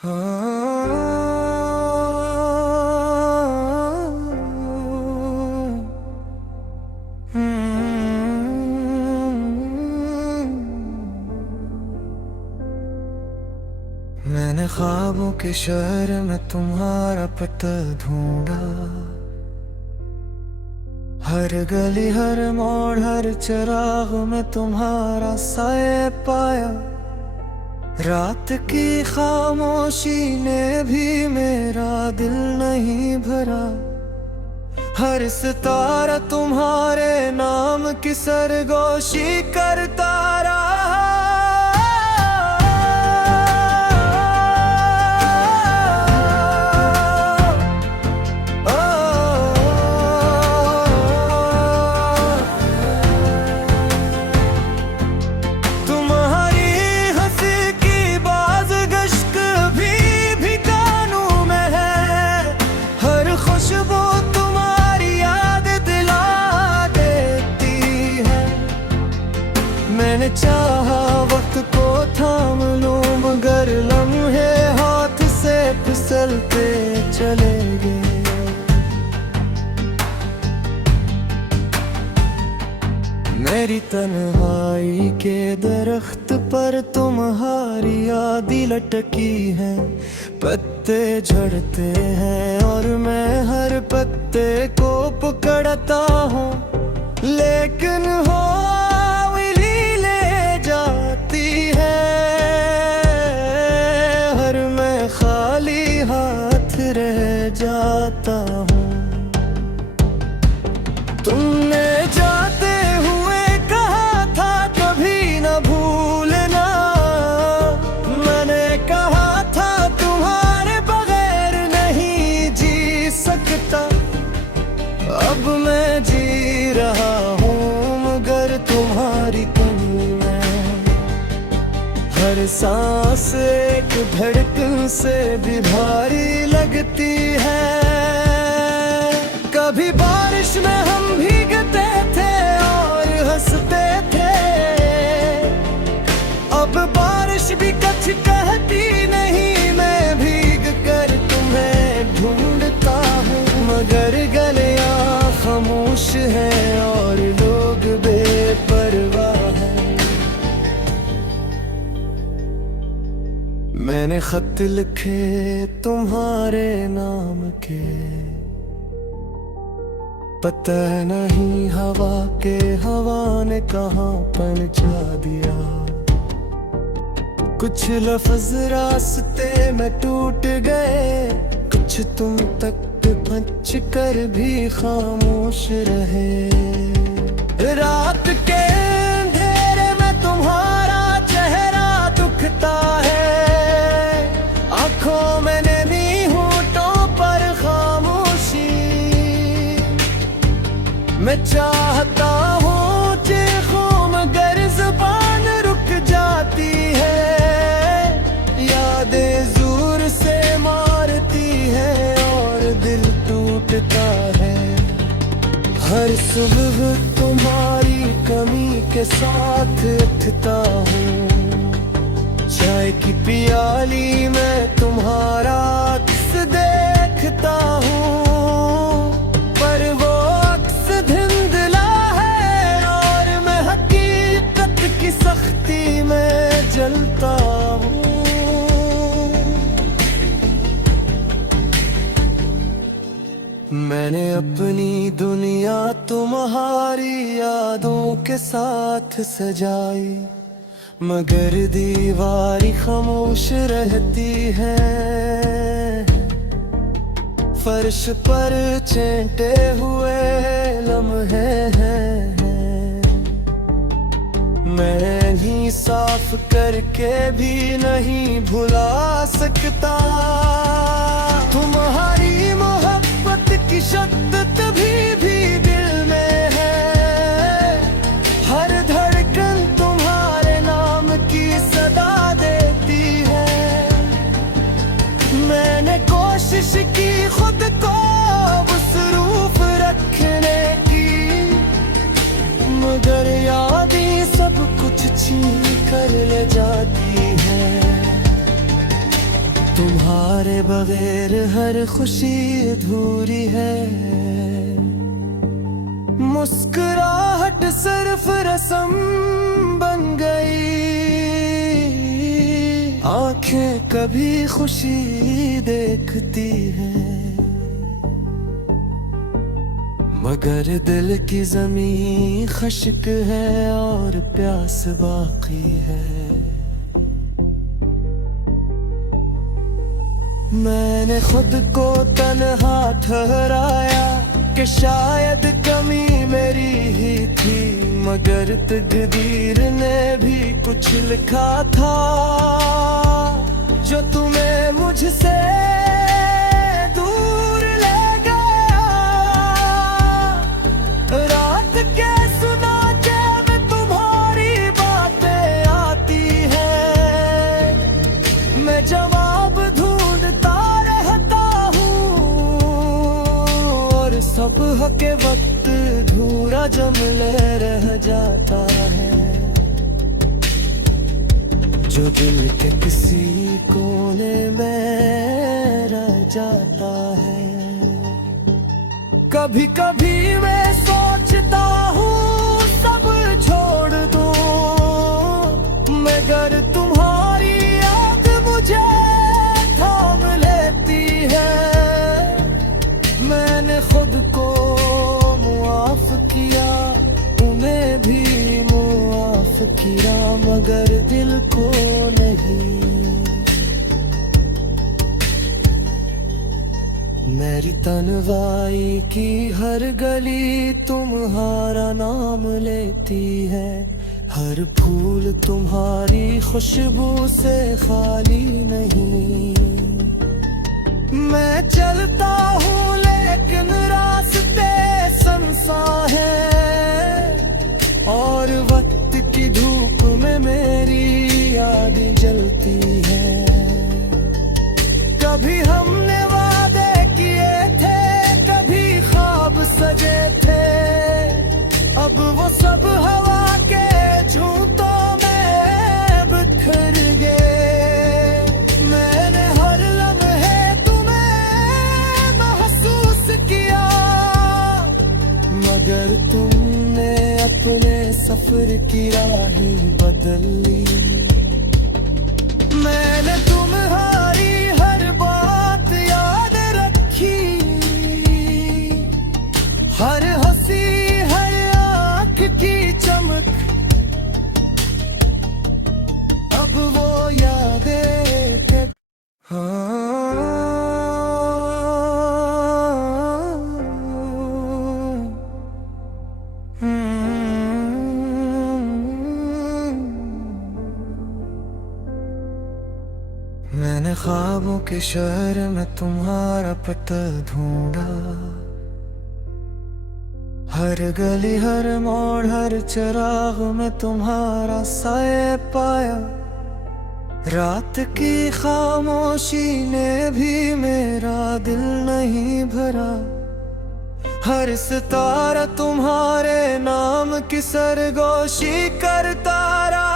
हाँ। मैंने ख्वाबों के शहर में तुम्हारा पता ढूंढा, हर गली हर मोड़ हर चिराग में तुम्हारा साए पाया। रात की खामोशी ने भी मेरा दिल नहीं भरा, हर सितारा तुम्हारे नाम की सरगोशी करता रहा। मैंने चाहा वक्त को थाम लूं, मगर लम्हे हाथ से फिसलते चले गए। मेरी तन्हाई के दरख्त पर तुम्हारी यादें लटकी हैं, पत्ते झड़ते हैं और मैं हर पत्ते को पकड़ता हूँ, लेकिन हो जाता हूँ। तुमने जाते हुए कहा था कभी न भूलना, मैंने कहा था तुम्हारे बगैर नहीं जी सकता। अब मैं जी रहा हूँ मगर तुम्हारी कमी में, हर सांस एक धड़कन से भी भारी लगती है। कभी बारिश में हम भीगते थे और हंसते थे, अब बारिश भी कुछ कहती नहीं। मैं भीग कर तुम्हें ढूंढता हूँ, मगर गलियां खामोश हैं और लोग बेपरवाह हैं। मैंने खत लिखे तुम्हारे नाम के, पता नहीं हवा के हवा ने कहाँ पहुंचा दिया। कुछ लफ्ज रास्ते में टूट गए, कुछ तुम तक पहुंच कर भी खामोश रहे। रात के अंधेरे में तुम्हारा चेहरा दुखता है, आंखों में नमी होठों पर खामोशी। मैं चाहता हूँ चीखूं मगर ज़ुबान रुक जाती है, यादें जोर से मारती है और दिल टूटता है। हर सुबह तुम्हारी कमी के साथ उठता हूँ, चाय की प्याली में तुम्हारा अक्स देखता हूँ, पर वो अक्स धुंधला है और मैं हकीकत की सख्ती में जलता हूँ। मैंने अपनी दुनिया तुम्हारी यादों के साथ सजाई, मगर दीवारी खामोश रहती है। फर्श पर चेंटे हुए लम्हे हैं, मैं ही साफ करके भी नहीं भुला सकता। तुम्हारी मोहब्बत की शद्दत भी दिल में है, हर धड़कन तुम्हारे नाम की सदा देती है। मैंने कोशिश की खुद को मसरूफ रखने की, मगर यादें सब कुछ छीन कर ले जाती है। तुम्हारे बगैर हर खुशी अधूरी है। मुस्कुराहट सिर्फ रस्म बन गई, आंखें कभी खुशी देखती है, मगर दिल की ज़मीं खश्क है और प्यास बाकी है। मैंने खुद को तन्हा ठहराया कि शायद कमी मेरी ही थी, मगर तकदीर ने भी कुछ लिखा था जो तुम्हें मुझसे दूर ले गया। रात के सुना जब तुम्हारी बातें आती है, मैं जवाब ढूंढता रहता हूँ और सब के वक्त धूरा जमले रह जाता है, जो दिल के किसी कोने में रह जाता है। कभी कभी मैं सोचता हूँ सब छोड़ दूँ, मगर तुम्हारी याद मुझे थाम लेती है। मैंने खुद को मुआफ किया, उन्हें भी मुआफ किया, मगर दिल को नहीं। मेरी तन्हाई की हर गली तुम्हारा नाम लेती है, हर फूल तुम्हारी खुशबू से खाली नहीं। मैं चलता हूँ लेकिन रास्ते सुनसान है, और वक्त की धूप में मेरी याद जलती है। कभी हमने वादे किए थे, कभी ख्वाब सजे थे, अब वो सब हवा के झूठों में बिखर गए। मैंने हर लम्हे तुम्हें महसूस किया, मगर तुमने अपने सफर की राही बदल ली। मैंने तुम्हारी हर बात याद रखी, हर हंसी हर आँख की चमक, अब वो यादें के मैंने ख्वाबों के शहर में तुम्हारा पता ढूंढा, हर गली हर मोड़ हर चिराग में तुम्हारा साए पाया। रात की खामोशी ने भी मेरा दिल नहीं भरा, हर सितारा तुम्हारे नाम की सरगोशी करता रहा।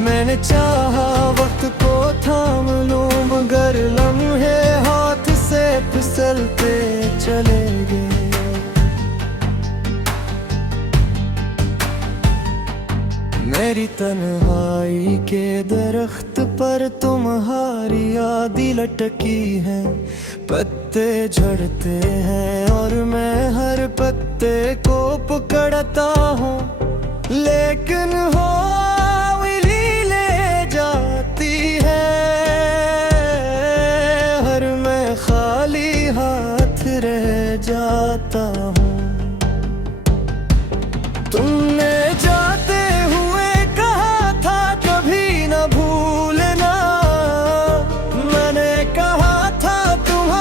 मैंने चाहा वक्त को थाम लूं, मगर लम्हे हाथ से फिसलते चले गए। मेरी तन्हाई के दरख्त पर तुम्हारी यादें लटकी हैं, पत्ते झड़ते हैं और मैं हर पत्ते को पकड़ता हूँ, लेकिन हो जाती है। हर मैं खाली हाथ रह जाता हूँ। तुमने जाते हुए कहा था कभी न भूलना, मैंने कहा था तुम्हारे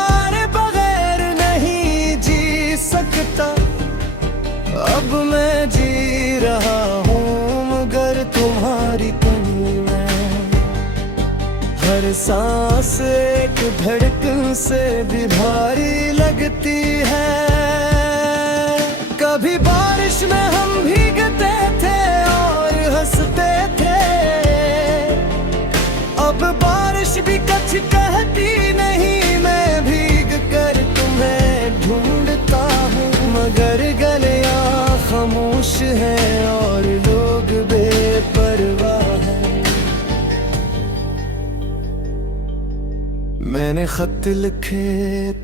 सांस एक धड़कन से भी भारी लगती है। कभी बारिश में हम भीगते थे और हंसते थे, अब बारिश भी कुछ कहती नहीं। मैं भीग कर तुम्हें ढूंढता हूँ, मगर गलियां खामोश है और लोग बेपरवाह हैं। मैंने खत लिखे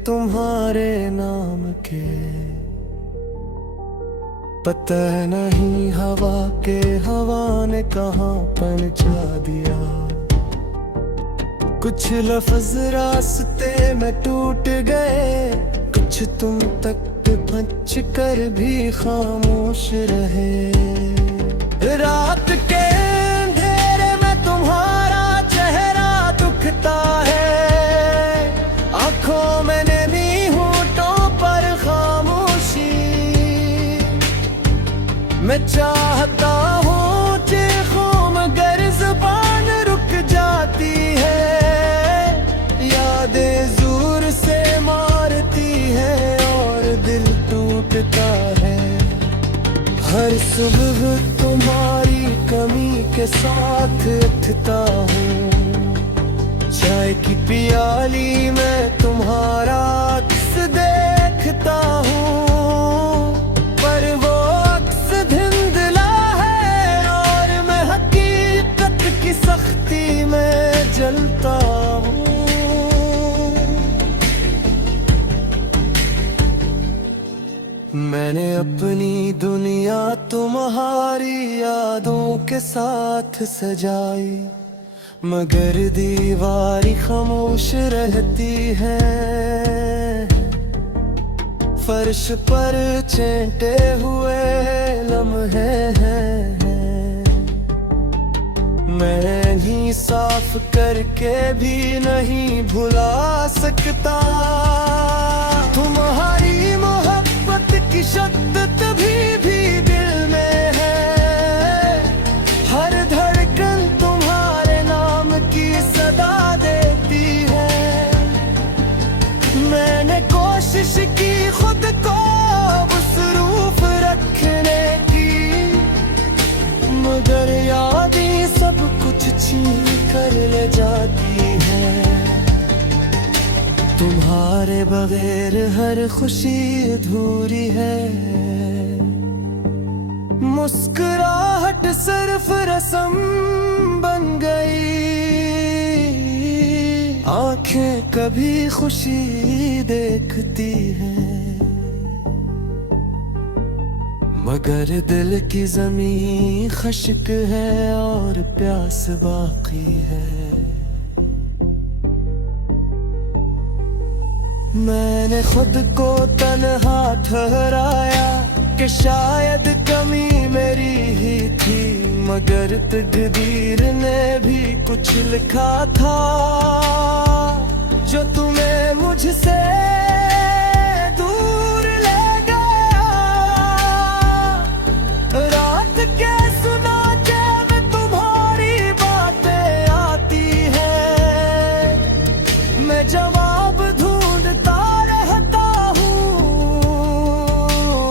तुम्हारे नाम के, पता नहीं हवा के हवा ने कहाँ पहुंचा दिया। कुछ लफ्ज रास्ते में टूट गए, कुछ तुम तक पहुंच कर भी खामोश रहे। रात के अंधेरे में तुम्हारा चेहरा दुखता है, आंखों में नमी होठों पर खामोशी। मैं चाहता हूँ चीखूं मगर ज़ुबान रुक जाती है। यादें जोर से मारती है और दिल टूटता है। हर सुबह तुम्हारी कमी के साथ उठता हूँ, चाय की प्याली में तुम्हारा अक्स देखता हूँ। पर वो अक्स धुंधला है और मैं हकीकत की सख्ती में जलता हूँ। मैंने अपनी दुनिया तुम्हारी यादों के साथ सजाई, मगर दीवारी खामोश रहती है। फर्श पर चेंटे हुए लम्हे हैं, मैं ही साफ करके भी नहीं भुला सकता। तुम्हारी मोहब्बत की शिद्दत भी दिल में है। हर धड़कन तुम्हारे नाम की सदा देती है। मैंने कोशिश की खुद को मसरूफ रखने की, मगर यादें सब कुछ छीन कर ले जाती है। तुम्हारे बगैर हर खुशी अधूरी है। मुस्कुराहट सिर्फ रस्म बन गई, आंखें कभी खुशी देखती हैं, मगर दिल की ज़मीं खश्क है और प्यास बाकी है। मैंने खुद को तन्हा ठहराया कि शायद कमी मेरी ही थी, मगर तकदीर ने भी कुछ लिखा था जो तुम्हें मुझसे दूर ले गया। रात के सुना जब तुम्हारी बातें आती है, मैं जवाब ढूंढता रहता हूँ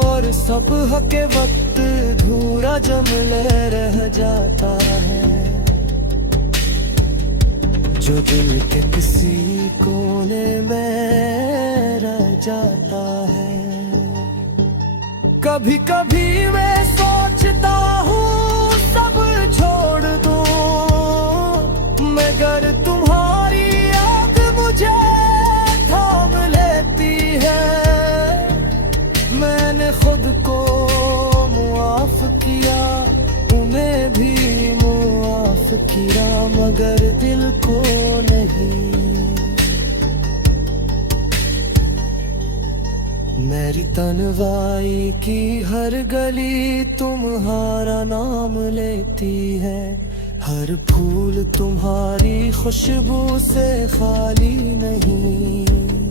और सुबह के वक्त धूरा जमले रह जाता है, जो दिल के किसी कोने में रह जाता है। कभी कभी मैं सोचता हूँ सब छोड़ दूँ, मगर तुम्हारी याद मुझे थाम लेती है। मैंने खुद को मुआफ किया, उन्हें भी मुआफ किया, मगर दिल को नहीं। मेरी तन्हाई की हर गली तुम्हारा नाम लेती है, हर फूल तुम्हारी खुशबू से खाली नहीं।